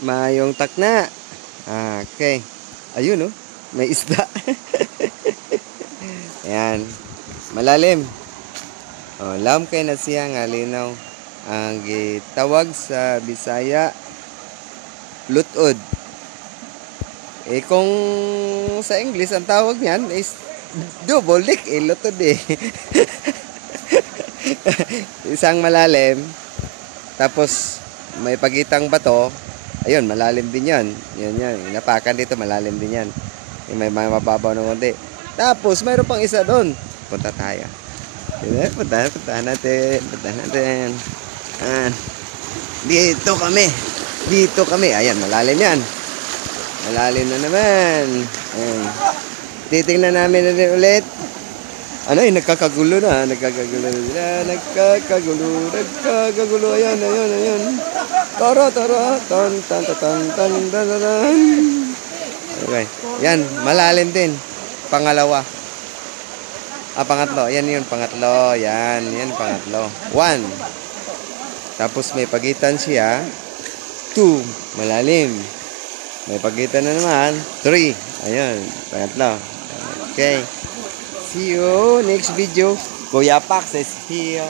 Mayong takna. Okay. Ayun oh. May isda. Ayan. Malalim. Oh, lam kay na siya nga linaw. Ang gitawag sa Bisaya lutod. Kung sa English ang tawag niyan is double dick lutod Isang malalim. Tapos may pagitang bato. Ayun, malalim din yan. Yan. Inapakan dito, malalim din yan. May mababaw na konti. Tapos, mayroon pang isa doon. Punta tayo. Punta natin. Dito kami. Ayan, malalim yan. Malalim na naman. Ayan. Titingnan namin na rin ulit. Ano nagkakagulo na. Nagkakagulo. Ayan. Tara. Tan. Okay. Yan, malalim din. Pangalawa. Pangatlo. Yan yun, pangatlo. Yan, pangatlo. 1. Tapos may pagitan siya. 2. Malalim. May pagitan na naman. 3. Ayan, pangatlo. Okay. See you next video. Kuya Pax is here.